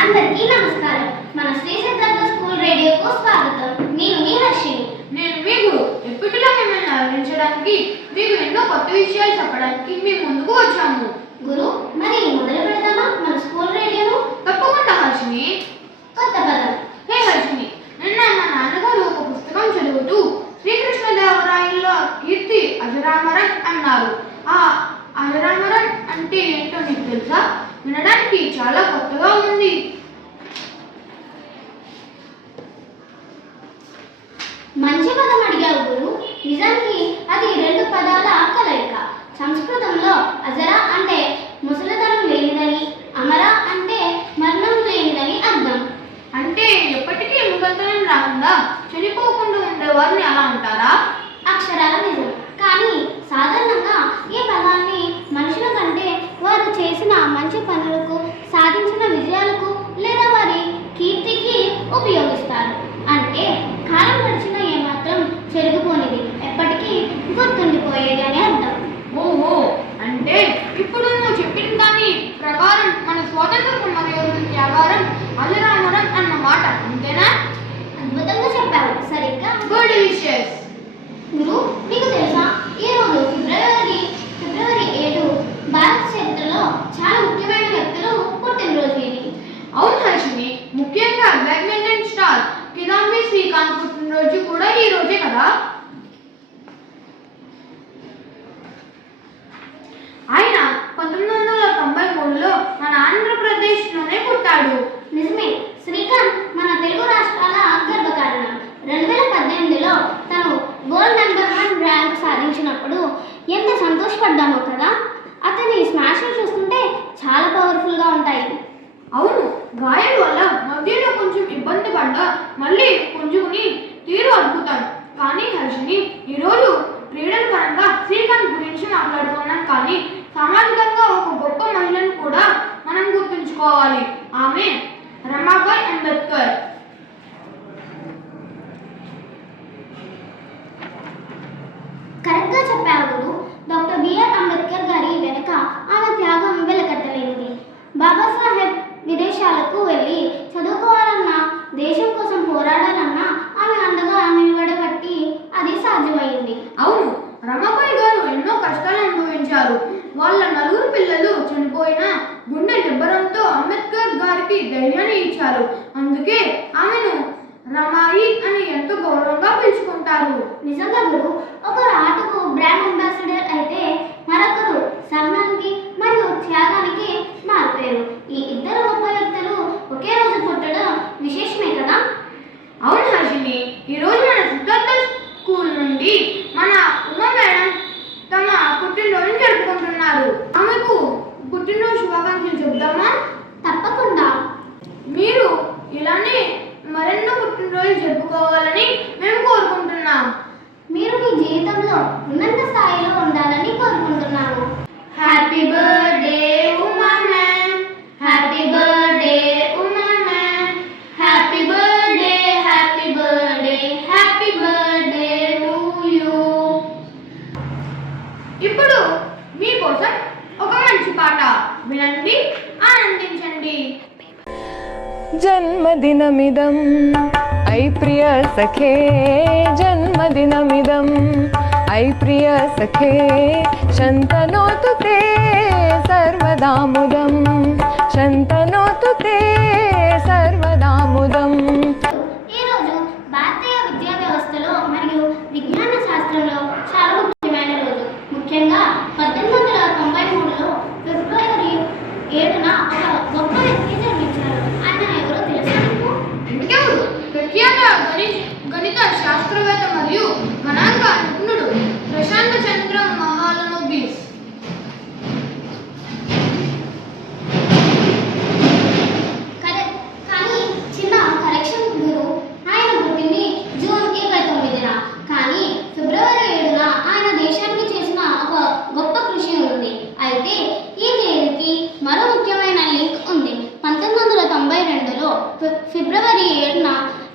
అందరికీ నమస్కారం. మన శ్రీ సిద్ధార్థ స్కూల్ రేడియోకు స్వాగతం. నేను మీ హర్షిని. నేను మీ గురు. ఎప్పటిలా మిమ్మల్ని ఆదరించడానికి, మీకు ఎన్నో కొత్త విషయాలు చెప్పడానికి మేము ముందుకు వచ్చాము. గురు, మరి మొదలు పెడదామా మన స్కూల్ రేడియోను? తప్పకుండా హర్షిని. కొత్త పదం. హే హర్షిని, నిన్న మా నాన్నగారు ఒక పుస్తకం చదువుతూ శ్రీకృష్ణదేవరాయల కీర్తి అజరామరం అన్నారు. ఆ అజరామరం అంటే ఏంటో నీకు తెలుసా? వినడానికి చాలా కొత్తగా ఉంది. మంచి పదం అడిగావు గురు. నిజానికి అది రెండు పదాల కలయిక. సంస్కృతంలో అజర అంటే ముసలితనం లేనిదని, అమర అంటే మరణం లేనిదని అర్థం. అంటే ఎప్పటికీ ముసలితనం రాకుండా చనిపోకుండా ఉండేవారిని అలా అంటారా? అక్షరాల నిజం. కానీ సాధారణంగా ఈ పదాన్ని మనుషుల కంటే వారు చేసిన మంచి పనులకు, సాధించిన విజయాలకు లేదా వారి కీర్తికి ఉపయోగిస్తారు. అంటే కాలం గడిచిన ఏమాత్రం చెరిగిపోనిది, ఎప్పటికీ గుర్తుండిపోయేది అని అర్థం. ఓహో, అంటే ఇప్పుడు నువ్వు చెప్పిన దాని ప్రకారం మన స్వాతంత్ర సమరయోధుల త్యాగారం అజరామరం అన్నమాట, అంతేనా? అద్భుతంగా చెప్పావు. సరిగ్గా. Good wishes. గురు, మీకు తెలుసా ఈరోజు ఫిబ్రవరి 7 భారత చరిత్రలో చాలా ముఖ్యమైన వ్యక్తులు పుట్టినరోజు ఇది. అవును హర్షిని, ముఖ్యంగా బ్యాడ్మింటన్ స్టార్ కిదాంబి శ్రీకాంత్ పుట్టినరోజు కూడా ఈ రోజే కదా. ఆయన 1993లో మన ఆంధ్రప్రదేశ్లోనే పుట్టాడు. నిజమే. శ్రీకాంత్ మన తెలుగు రాష్ట్రాల గర్వకారణం. 2018లో తను వరల్డ్ నెంబర్ 1 ర్యాంక్ సాధించినప్పుడు ఎంత సంతోషపడ్డామో కదా. అతని స్మాష్లు చూస్తుంటే చాలా పవర్ఫుల్గా ఉంటాయి. అవును, గాయం వల్ల మధ్యలో కొంచెం ఇబ్బంది పడ్డా మళ్ళీ పుంజుకుని తీరు అద్భుతం. కానీ హర్షిని, ఈరోజు క్రీడల పరంగా శ్రీకాంత్ గురించి మాట్లాడుకున్నాం, కానీ సామాజికంగా ఒక గొప్ప మహిళను కూడా మనం గుర్తుంచుకోవాలి. ఆమె రమాబాయి అంబేద్కర్. కరెక్ట్గా చెప్పావు. డాక్టర్ బిఆర్ అంబేద్కర్ గారి వెనుక ఆమె త్యాగం వెలకట్టలేనిది. బాబాసాహెబ్ విదేశాలకు వెళ్ళి చదువుకోవాలన్నా, దేశం కోసం పోరాడాలన్నా ఆమె అండగా నిలబడబట్టి అది సాధ్యమైంది. అవును, రమాబాయి గారు ఎన్నో కష్టాలు అనుభవించారు. వాళ్ళ 4 పిల్లలు చనిపోయినా గుండె నిబ్బరంతో అంబేద్కర్ గారికి ధైర్యాన్ని ఇచ్చారు. అందుకే ఆమెను రమాయి అని ఎంతో గౌరవంగా పిలుచుకుంటారు. నిజంగా గురు, ఒకరు ఆటకు బ్రాండ్ అంబాసిడర్ అయితే మరొకరు సహనానికి మరియు త్యాగానికి మారిపోయారు. ఈ ఇద్దరు గొప్ప వ్యక్తులు ఒకే రోజు పుట్టడం విశేషమే కదా. అవును హర్షిని, ఈరోజు మన సిద్ధార్థ స్కూల్ నుండి మన ఉమా మేడం తమ పుట్టినరోజును జరుపుకుంటున్నారు. ఆమెకు పుట్టినరోజు శుభాకాంక్షలు చెబుదామా? తప్పకుండా. మీరు ఇలానే మరెన్నో పుట్టినరోజులు జరుపుకోవాలని మేము కోరుకుంటున్నాం. మీరు మీ జీవితంలో ఉన్నత స్థాయిలో ఉండాలని కోరుకుంటున్నాను. Happy birthday Uma ma'am, happy birthday Uma ma'am, happy birthday, happy birthday, happy birthday to you. ఇప్పుడు మీకోసం ఒక మంచి పాట వినండి, ఆనందించండి. జన్మదినమిదం ఐ ప్రియ సఖే, జన్మదినమిదం ఐ ప్రియ సఖే, శంతనోతు తే సర్వదాముదం, శంతనోతు తే సర్వదాముదం. ఈరోజు భారతీయ విద్యా వ్యవస్థలో మరియు విజ్ఞాన శాస్త్రంలో చాలా ముఖ్యమైన రోజు. ముఖ్యంగా 1893లో ఫిబ్రవరి 7న ఒక గొప్ప వ్యక్తి జన్మించారు. ఆయన ఎవరో తెలుసా మీకు? ఇంకెవరు? ప్రఖ్యాత గణిత శాస్త్రవేత్త మరియు గణాంక నిపుణుడు ప్రశాంత్ చంద్ర మహాలనోబిస్. కానీ చిన్న కరెక్షన్ గురు, ఆయన పుట్టింది జూన్ 29న. కానీ ఫిబ్రవరి 7న ఆయన దేశానికి చేసిన ఒక గొప్ప కృషి ఉంది. అయితే ఈ తేదీకి మరో ముఖ్యమైన లింక్ ఉంది. 1992లో ఫిబ్రవరి 7న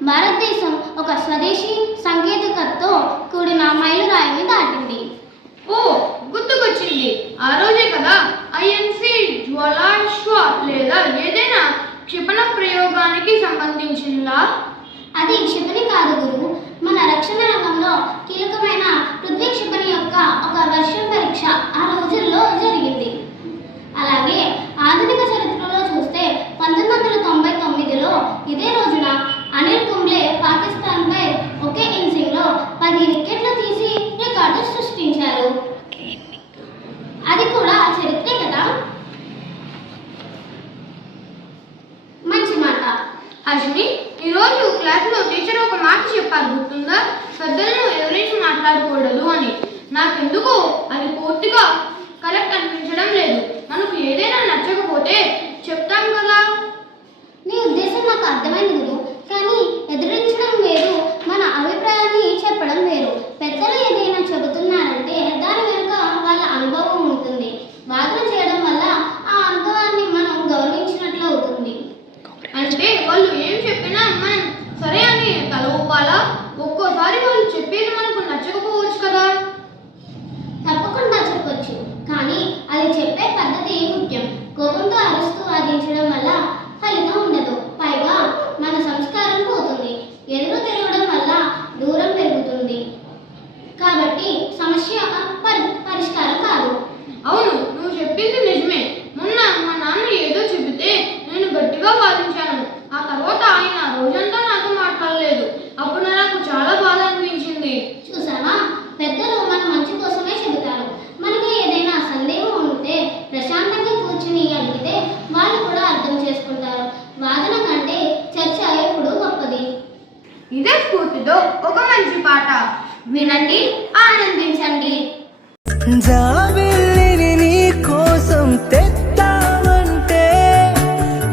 భారతదేశం ఒక స్వదేశీ సాంకేతికతతో కూడిన మైలురాయిని దాటింది. ఓ, గుర్తుకొచ్చింది. ఆ రోజే కదా INC క్షిపణ ప్రయోగానికి సంబంధించిందా? అది క్షిపణి కాదు గురు, మన రక్షణ రంగంలో కీలకమైన పృథ్వీ క్షిపణి యొక్క ఒక వర్షన్ పరీక్ష ఆ రోజుల్లో జరిగింది. అలాగే ఆధునిక చరిత్రలో చూస్తే 1999లో ఇదే రోజున అనిల్ కుంబ్లే పాకిస్తాన్పై ఒకే ఇన్నింగ్స్లో 10 వికెట్లు తీసి రికార్డు సృష్టించారు. అది కూడా చరిత్రే కదా. మంచి మాట. హర్షిని, ఈరోజు క్లాసులో టీచర్ ఒక మాట చెప్పారు, గుర్తుందా? పెద్దలను ఎవరైనా మాట్లాడకూడదు అని. నాకెందుకో అది పూర్తిగా కరెక్ట్ అనిపించడం లేదు. మనకు ఏదైనా నచ్చకపోతే చెప్తాం కదా. నీ ఉద్దేశం నాకు అర్థమైంది గురు, కానీ ఎదిరించడం వేరు, మన అభిప్రాయాన్ని చెప్పడం వేరు. పెద్దలు ఏదైనా చెబుతున్నారంటే దాని వెనుక వాళ్ళ అనుభవం ఉంటుంది. వాదన చేయడం వల్ల ఆ అనుభవాన్ని మనం గౌరవించినట్లు అవుతుంది. అంటే వాళ్ళు ఏం చెప్పినా మనం సరే అని తల ఊపాలా? ఒక్కోసారి వాళ్ళు చెప్పేది మనకు నచ్చకపోవచ్చు కదా. తప్పకుండా చెప్పొచ్చు, కానీ అది చెప్పే పద్ధతి ముఖ్యం. కోపంతో అరుస్తూ వాదించడం వల్ల ఫలితం ఉండదు. పైగా మన సంస్కారం పోతుంది. ఎదురు తిరగడం వల్ల దూరం పెరుగుతుంది. కాబట్టి సమస్య పరిష్కారం కాదు. అవును, నువ్వు చెప్పింది నిజమే. మొన్న మా నాన్న ఏదో చెబితే నేను గట్టిగా వాదించాను. ఆ తర్వాత ఆయన రోజంతా నాతో మాట్లాడలేదు. అప్పుడు నాకు చాలా బాధ అనిపించింది. చూసావా, పెద్దలు మన మంచి కోసమే చెబుతారు. మనకు ఏదైనా సందేహం ఉంటే ప్రశాంతంగా కూర్చుని అడిగితే వాళ్ళు కూడా అర్థం చేసుకుంటారు. వాదన కంటే చర్చ ఎప్పుడూ గొప్పది. ఇదే స్ఫూర్తితో ఒక మంచి పాట వినండి, ఆనందించండి. జాబిల్లిని నీ కోసం తెస్తావంటే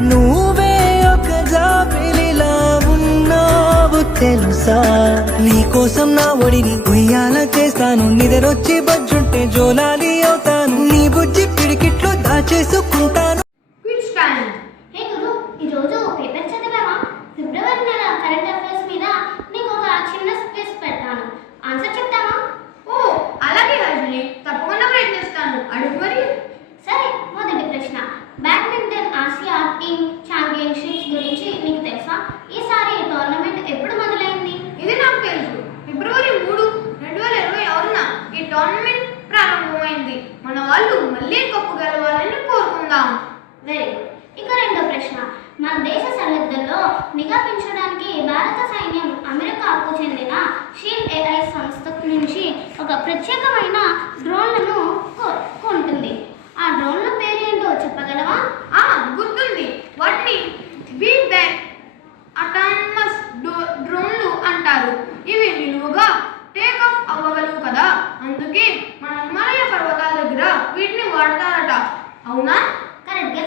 నువ్వే ఒక జాబిలిలా ఉన్నావు తెలుసా. నీ కోసం నా ఒడిని ఉయ్యాల చేస్తాను, నిద్రొచ్చి బజ్జుంటే జోలాలి అవుతాను, నీ బుజ్జి పిడికిట్లో దాచేసుకుంటాను. Quiz time. హే గురు, ఈరోజు పేపర్ చదివావా? ఫిబ్రవరి నెల కరెంట్ అఫైర్స్ మీద నీకు ఒక చిన్న క్విజ్ పెట్టాను. ఆన్సర్ చెప్తావా? ఓ అలాగే హర్షిని, తప్పకుండా ప్రయత్నిస్తాను. అడుగు మరి. సరే, మొదటి ప్రశ్న. బ్యాడ్మింటన్ ఆసియా టీమ్ ఛాంపియన్షిప్స్ గురించి నీకు తెలుసా? ఈసారి టోర్నమెంట్ ఎప్పుడు మొదలైంది? ఇది నాకు తెలుసు. ఫిబ్రవరి 3, 2026న ఈ టోర్నమెంట్ ప్రారంభమైంది. మన వాళ్ళు మళ్ళీ కప్పు గెలవాలని కోరుకుందాం. Very good. ఇక రెండో ప్రశ్న. మన దేశ సరిహద్దుల్లో నిఘా పెంచడానికి భారత సైన్యం అమెరికాకు చెందిన షీల్డ్ AI సంస్థ నుంచి ఒక ప్రత్యేకమైన డ్రోన్లను కొంటుంది. ఆ డ్రోన్ల పేరేంటో చెప్పగలవా? గుర్తుంది. వాటిని బీబ్యాక్ అటానమస్ డ్రోన్లు అంటారు. ఇవి నిలువుగా టేక్ ఆఫ్ అవ్వగలవు కదా, అందుకే మన హిమాలయ పర్వతాల దగ్గర వీటిని వాడతారట. అవునా? కరెక్ట్గా